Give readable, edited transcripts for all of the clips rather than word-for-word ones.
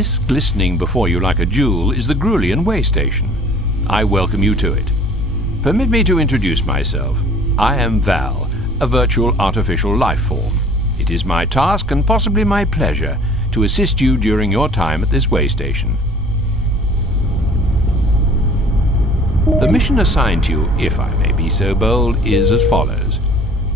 This glistening before you like a jewel is the Groulien way station. I welcome you to it. Permit me to introduce myself. I am Val, a virtual artificial life form. It is my task, and possibly my pleasure, to assist you during your time at this way station. The mission assigned to you, if I may be so bold, is as follows.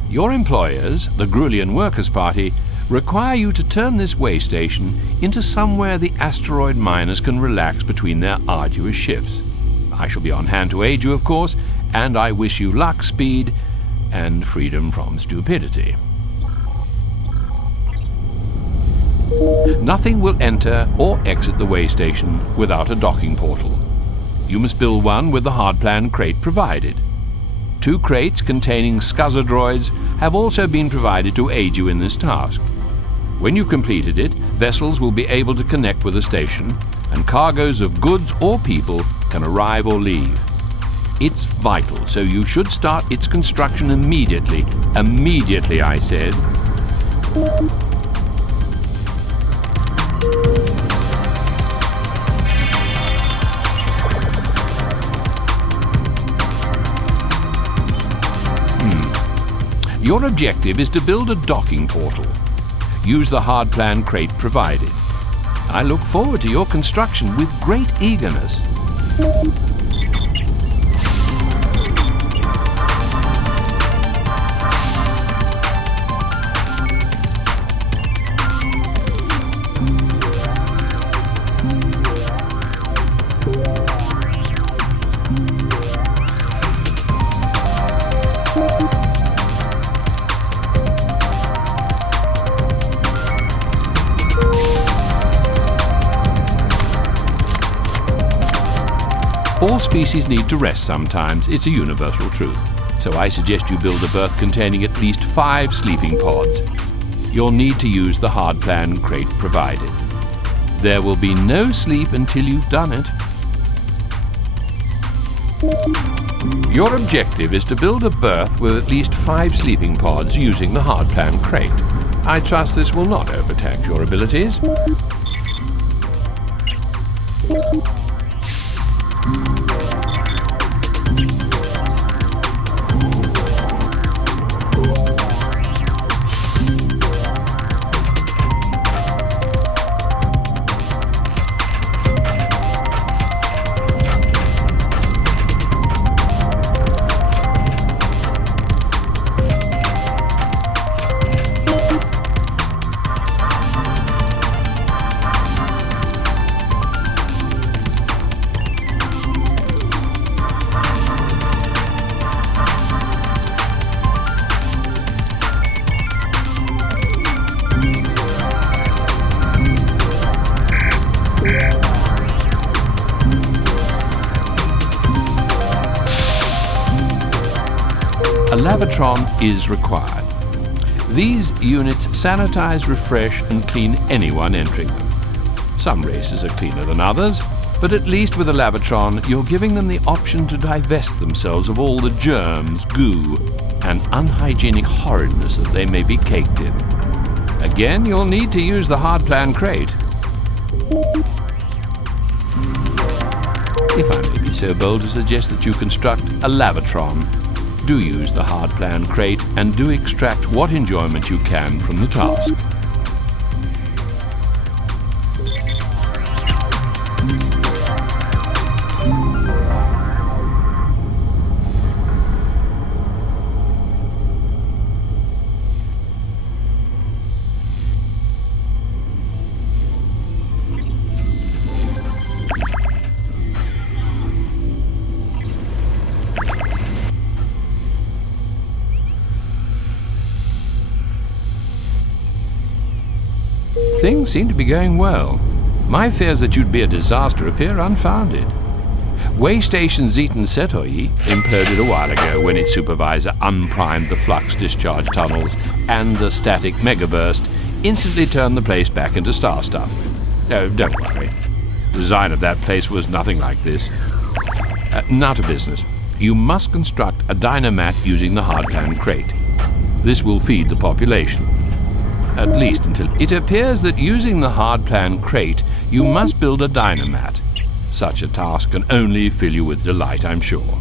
Your employers, the Groulien Workers' Party, require you to turn this way station into somewhere the asteroid miners can relax between their arduous shifts. I shall be on hand to aid you, of course, and I wish you luck, speed, and freedom from stupidity. Nothing will enter or exit the way station without a docking portal. You must build one with the hardplan crate provided. 2 crates containing scuzzer droids have also been provided to aid you in this task. When you've completed it, vessels will be able to connect with the station, and cargoes of goods or people can arrive or leave. It's vital, so you should start its construction immediately. Immediately, I said. Your objective is to build a docking portal. Use the hardplan crate provided. I look forward to your construction with great eagerness. All species need to rest sometimes. It's a universal truth. So I suggest you build a berth containing at least 5 sleeping pods. You'll need to use the hardplan crate provided. There will be no sleep until you've done it. Your objective is to build a berth with at least 5 sleeping pods using the hardplan crate. I trust this will not overtax your abilities. A lavatron is required. These units sanitize, refresh, and clean anyone entering them. Some races are cleaner than others, but at least with a lavatron, you're giving them the option to divest themselves of all the germs, goo, and unhygienic horridness that they may be caked in. Again, you'll need to use the hardplan crate. If I may be so bold to suggest that you construct a lavatron, do use the hardplan crate and do extract what enjoyment you can from the task. Things seem to be going well. My fears that you'd be a disaster appear unfounded. Way Station Zeton Setoyi imploded a while ago when its supervisor unprimed the flux discharge tunnels, and the static megaburst instantly turned the place back into star stuff. No, don't worry. The design of that place was nothing like this. Now to business. You must construct a dynamat using the hardplan crate. This will feed the population. At least until it appears that using the hardplan crate, you must build a dynamat. Such a task can only fill you with delight, I'm sure.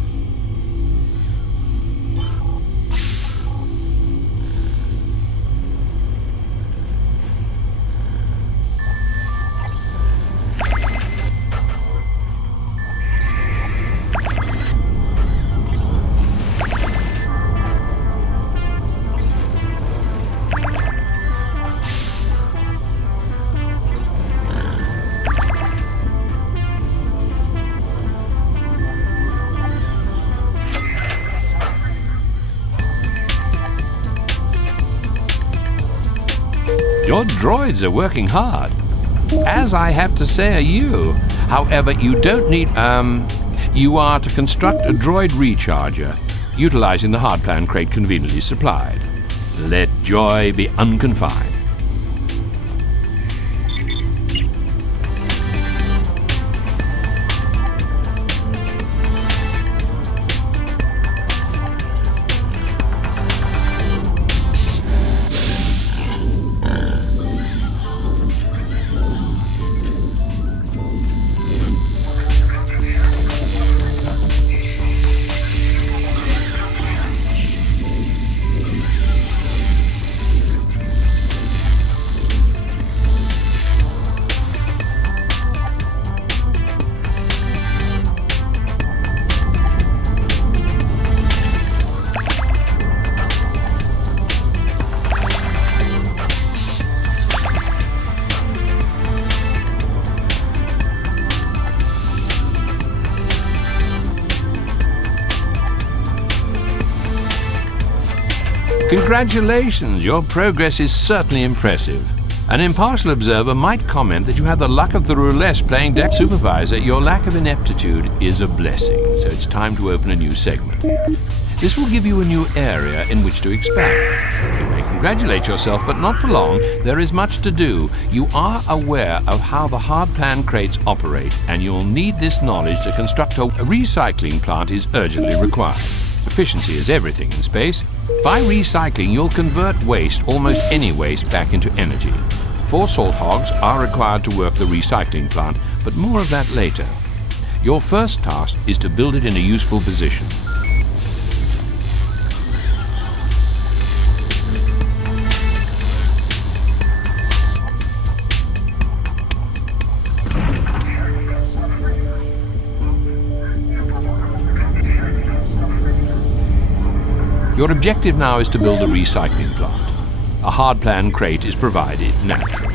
Your droids are working hard, as I have to say are you. However, you don't need, you are to construct a droid recharger, utilizing the hard plan crate conveniently supplied. Let joy be unconfined. Congratulations, your progress is certainly impressive. An impartial observer might comment that you have the luck of the roulette playing deck. Supervisor, your lack of ineptitude is a blessing, so it's time to open a new segment. This will give you a new area in which to expand. You may congratulate yourself, but not for long. There is much to do. You are aware of how the hard plan crates operate, and you'll need this knowledge to construct a recycling plant is urgently required. Efficiency is everything in space. By recycling, you'll convert waste, almost any waste, back into energy. 4 salt hogs are required to work the recycling plant, but more of that later. Your first task is to build it in a useful position. Your objective now is to build a recycling plant. A hard plan crate is provided naturally.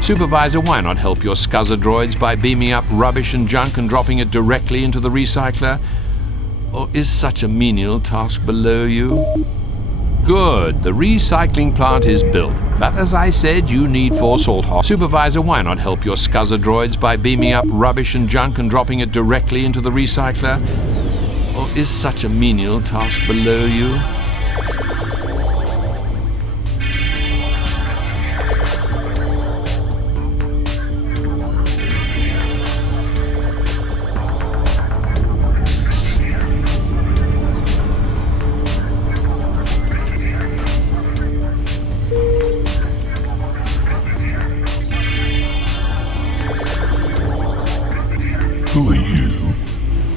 Supervisor, why not help your scuzzer droids by beaming up rubbish and junk and dropping it directly into the recycler? Or is such a menial task below you? Good, the recycling plant is built. But as I said, you need 4 salt hogs. Supervisor, why not help your scuzzer droids by beaming up rubbish and junk and dropping it directly into the recycler? Or is such a menial task below you? Who are you?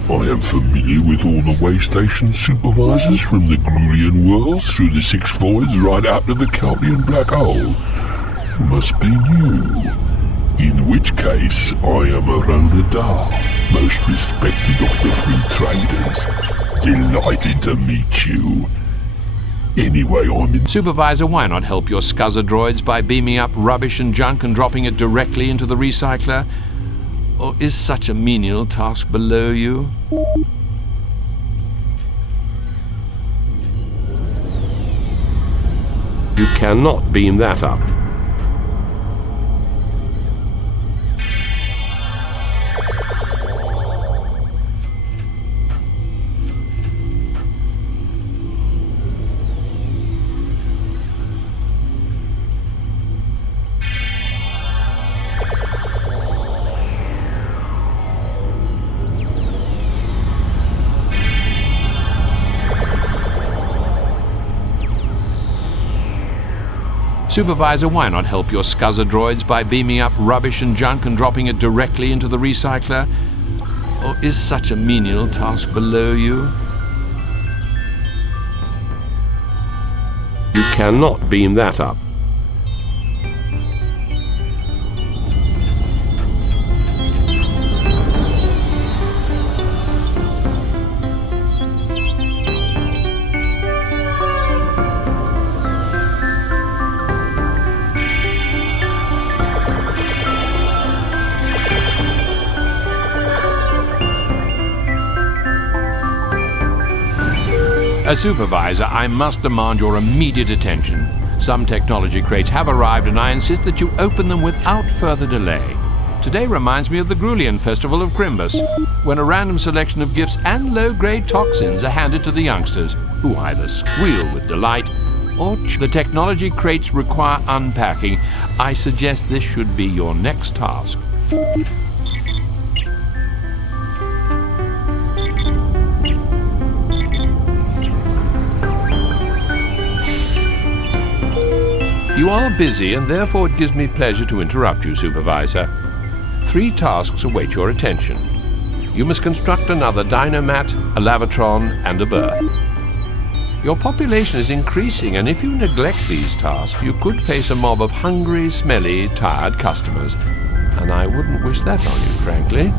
I am familiar with all the way station supervisors from the Groulien worlds through the 6 voids right out to the Calcian black hole. Must be you. In which case, I am a Rodadar, most respected of the free traders. Delighted to meet you. Anyway, I'm in... Supervisor, why not help your scuzzer droids by beaming up rubbish and junk and dropping it directly into the recycler? Or is such a menial task below you? You cannot beam that up. Supervisor, why not help your scuzzer droids by beaming up rubbish and junk and dropping it directly into the recycler? Or is such a menial task below you? You cannot beam that up. As supervisor, I must demand your immediate attention. Some technology crates have arrived and I insist that you open them without further delay. Today reminds me of the Groulien festival of Crimbus, when a random selection of gifts and low-grade toxins are handed to the youngsters, who either squeal with delight or the technology crates require unpacking. I suggest this should be your next task. You are busy, and therefore it gives me pleasure to interrupt you, Supervisor. 3 tasks await your attention. You must construct another Dynomat, a Lavatron, and a berth. Your population is increasing, and if you neglect these tasks, you could face a mob of hungry, smelly, tired customers. And I wouldn't wish that on you, frankly.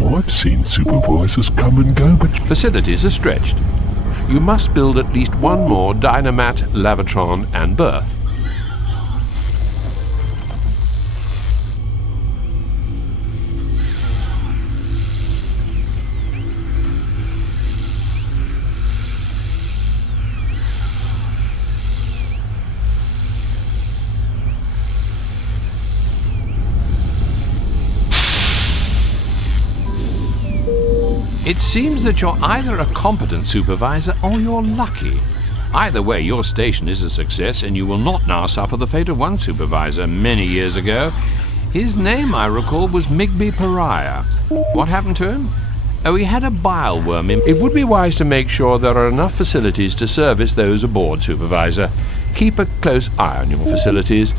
I've seen supervisors come and go, but Facilities are stretched. You must build at least 1 more Dynomat, Lavatron, and berth. It seems that you're either a competent supervisor or you're lucky. Either way, your station is a success, and you will not now suffer the fate of one supervisor many years ago. His name, I recall, was Migby Pariah. What happened to him? Oh, he had a bile worm. It would be wise to make sure there are enough facilities to service those aboard, Supervisor. Keep a close eye on your facilities,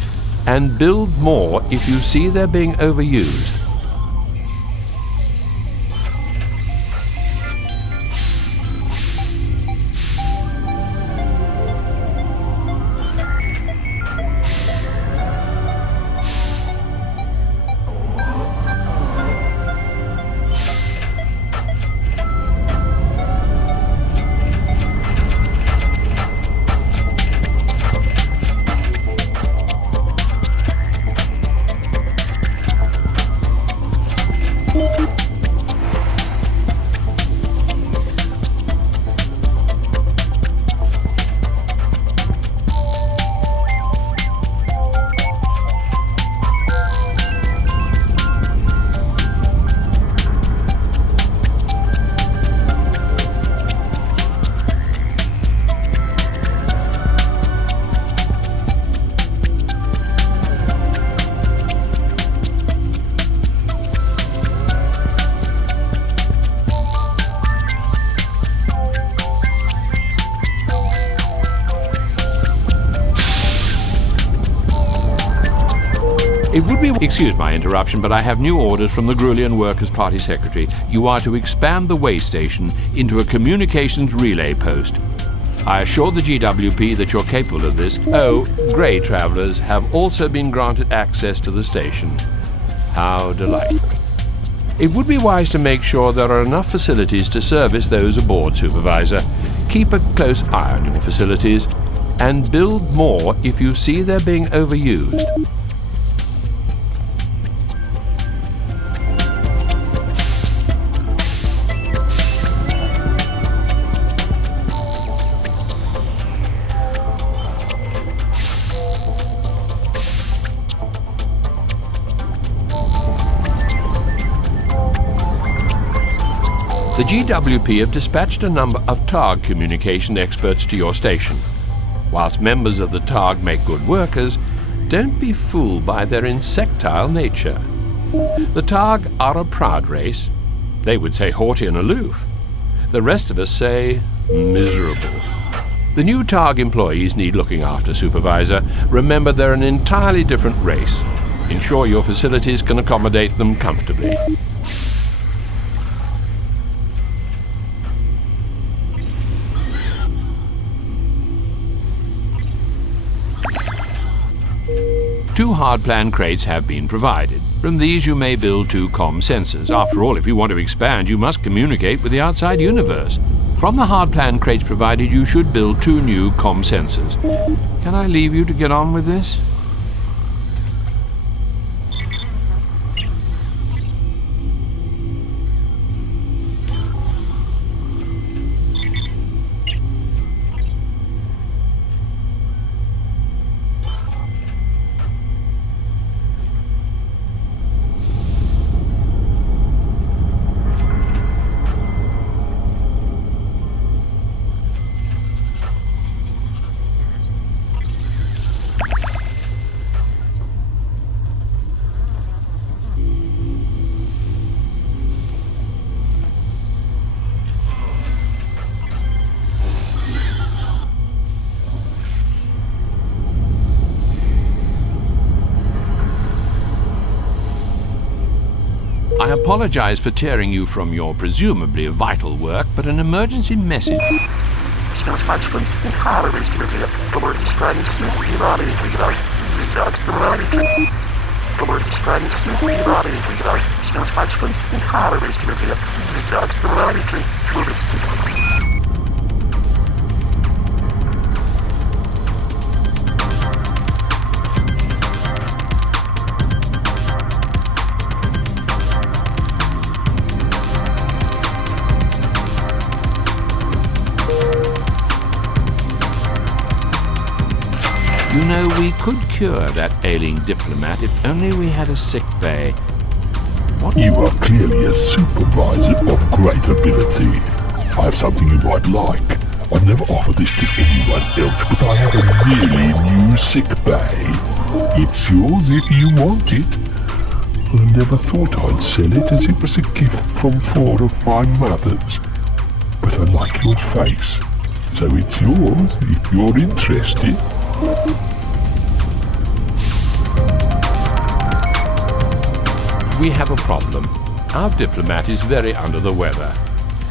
and build more if you see they're being overused. It would be... Excuse my interruption, but I have new orders from the Groulien Workers' Party Secretary. You are to expand the way station into a communications relay post. I assure the GWP that you're capable of this. Oh, grey travellers have also been granted access to the station. How delightful. It would be wise to make sure there are enough facilities to service those aboard, Supervisor. Keep a close eye on your facilities, and build more if you see they're being overused. The GWP have dispatched a number of TARG communication experts to your station. Whilst members of the TARG make good workers, don't be fooled by their insectile nature. The TARG are a proud race. They would say haughty and aloof. The rest of us say miserable. The new TARG employees need looking after, Supervisor. Remember, they're an entirely different race. Ensure your facilities can accommodate them comfortably. Two hard-plan crates have been provided. From these you may build two comm sensors. After all, if you want to expand, you must communicate with the outside universe. From the hard-plan crates provided, you should build two new comm sensors. Can I leave you to get on with this? I apologize for tearing you from your presumably vital work, but an emergency message. You know, we could cure that ailing diplomat if only we had a sick bay. What? You are clearly a supervisor of great ability. I have something you might like. I've never offered this to anyone else, but I have a really new sick bay. It's yours if you want it. I never thought I'd sell it, as it was a gift from four of my mothers. But I like your face, so it's yours if you're interested. We have a problem. Our diplomat is very under the weather,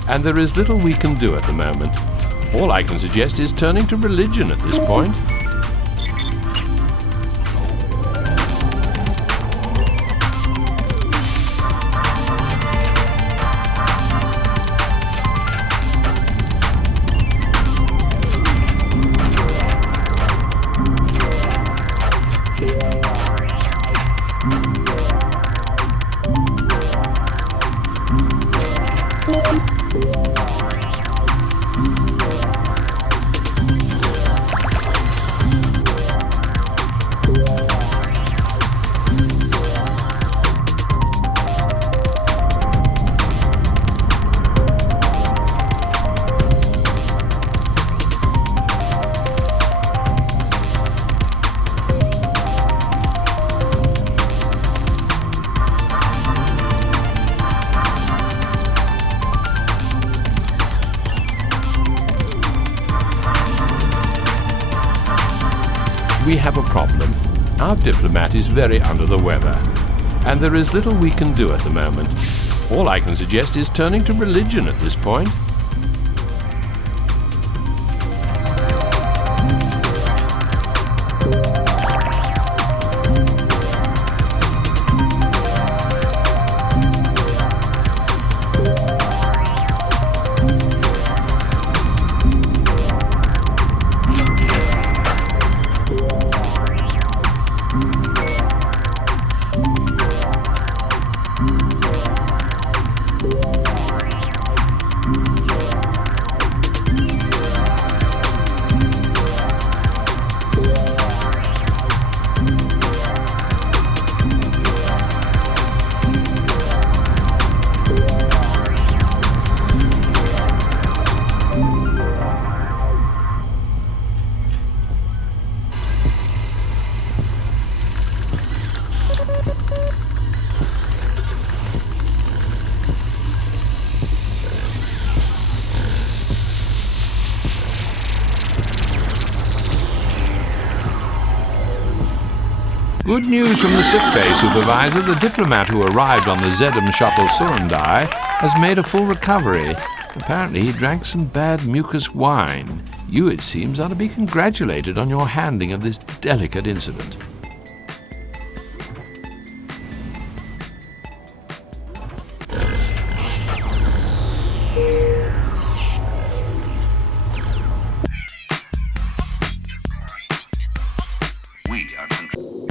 and there is little we can do at the moment. All I can suggest is turning to religion at this point. We have a problem. Our diplomat is very under the weather, and there is little we can do at the moment. All I can suggest is turning to religion at this point. Good news from the sickbay supervisor. The diplomat who arrived on the Zedum shuttle Surundai has made a full recovery. Apparently he drank some bad mucus wine. You, it seems, are to be congratulated on your handling of this delicate incident. We are control.